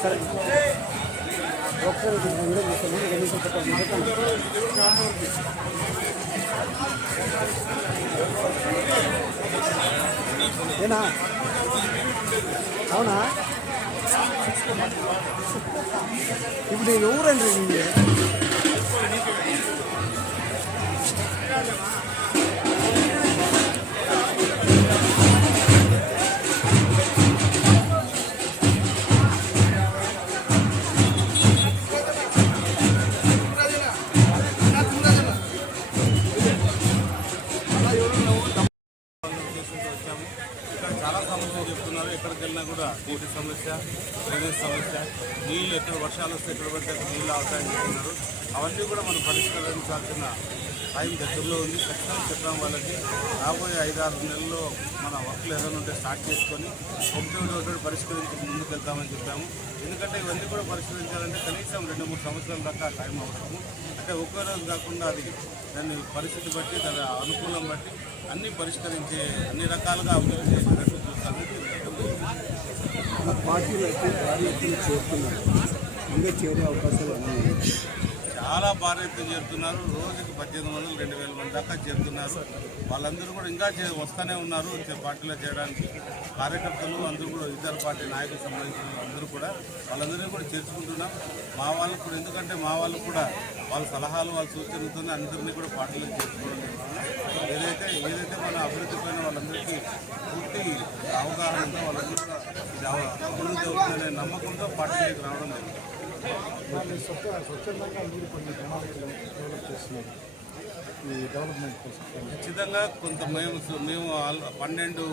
సరే ఒకసారి వీడియో తీస్తాను కనీసం చెప్పండి చెప్పండి ఏనా అవునా ఇప్పుడు నేను ఇక్కడ చాలా సమస్యలు చెప్తున్నారు. ఎక్కడికి వెళ్ళినా కూడా నీటి సమస్య డ్రైనేజ్ సమస్య నీళ్ళు ఎక్కడ వర్షాలు వస్తే ఎక్కడ పడితే అక్కడ నీళ్ళు అవుతాయని చెప్తున్నారు. అవన్నీ కూడా మనం పరిష్కరించాల్సిన టైం దగ్గరలో ఉంది. ఖచ్చితంగా చెప్పడం వాళ్ళకి రాబోయే ఐదారు నెలల్లో మన వర్క్లు ఏదైనా ఉంటే స్టార్ట్ చేసుకొని ఒకటి ఒకటి పరిష్కరించి ముందుకు వెళ్తామని చెప్పాము. ఎందుకంటే ఇవన్నీ కూడా పరిష్కరించాలంటే కనీసం రెండు మూడు సంవత్సరాల దాకా టైం అవసరము. అంటే ఒక్కో రోజు కాకుండా అది దాని పరిస్థితి బట్టి దాని అనుకూలం బట్టి అన్నీ పరిష్కరించే అన్ని రకాలుగా అభివృద్ధి చేసినట్టు చూస్తామని పార్టీలు అయితే భారీ ఎత్తున ఇంకా చేరే అవకాశాలు ఉన్నాయి చాలా భారీ ఎత్తున చేరుతున్నారు. రోజుకి పద్దెనిమిది వందలు రెండు వేల మంది దాకా చేరుతున్నారు. వాళ్ళందరూ కూడా ఇంకా చే- వస్తూనే ఉన్నారు. పార్టీలో చేయడానికి కార్యకర్తలు అందరూ కూడా ఇతర పార్టీ నాయకులకు సంబంధించిన అందరూ కూడా వాళ్ళందరినీ కూడా చేర్చుకుంటున్నాం. మా వాళ్ళకు కూడా ఎందుకంటే మా వాళ్ళు కూడా వాళ్ళ సలహాలు వాళ్ళ సూచనలతో అందరినీ కూడా పార్టీలో చేర్చుకోవడం ఏదైతే ఏదైతే మన అభివృద్ధి పైన వాళ్ళందరికీ పూర్తి అవగాహనతో వాళ్ళందరూ కూడా అభివృద్ధి అవుతుందనే నమ్మకంతో పార్టీలోకి రావడం జరిగింది స్వచ్ఛ స్వచ్ఛందంగా మీరు కొన్ని ప్రణాళికలు డెవలప్ చేస్తున్నారు. ఈ డెవలప్మెంట్ కోసం. ఖచ్చితంగా కొంత మేము మేము పన్నెండు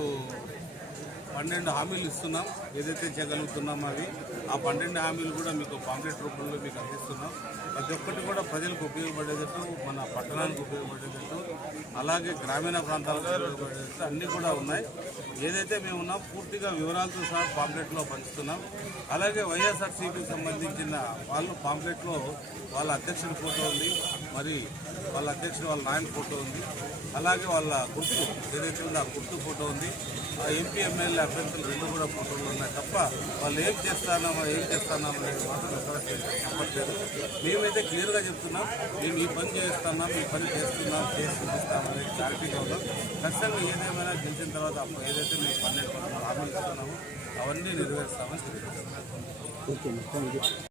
పన్నెండు హామీలు ఇస్తున్నాం. ఏదైతే చేయగలుగుతున్నామో అవి ఆ పన్నెండు హామీలు కూడా మీకు పాంప్లెట్ రూపంలో మీకు అందిస్తున్నాం. ప్రతి ఒక్కటి కూడా ప్రజలకు ఉపయోగపడేటట్టు మన పట్టణానికి ఉపయోగపడేటట్టు అలాగే గ్రామీణ ప్రాంతాలకు ఉపయోగపడేటట్టు అన్నీ కూడా ఉన్నాయి. ఏదైతే మేము ఉన్నాం పూర్తిగా వివరాలతో సహా పాంప్లెట్లో పంచుతున్నాం. అలాగే వైఎస్ఆర్సీపీకి సంబంధించిన వాళ్ళు పాంప్లెట్లో వాళ్ళ అధ్యక్షుడి ఫోటో ఉంది. మరి వాళ్ళ అధ్యక్షుడు వాళ్ళ నాయన ఫోటో ఉంది. అలాగే వాళ్ళ గుర్తు ఏదైతే ఉందో ఆ గుర్తు ఫోటో ఉంది. ఆ ఎంపీ ఎమ్మెల్యే అభ్యర్థులు రెండు కూడా ఫోటోలు ఉన్నాయి తప్ప వాళ్ళు ఏం చేస్తానామో ఏం చేస్తానామో అనేది మాత్రం చెప్పట్లేదు మేమైతే క్లియర్గా చెప్తున్నాం మేము ఈ పని చేస్తున్నాం ఈ పని చేస్తున్నాం చేసి చూపిస్తాం అనేది క్లారిటీగా ఉన్నాం. ఖచ్చితంగా ఏదేమైనా గెలిచిన తర్వాత అప్పుడు ఏదైతే మేము పన్నెండు హామీ ఇస్తున్నామో అవన్నీ నెరవేరుస్తామని తెలియజేస్తున్నాం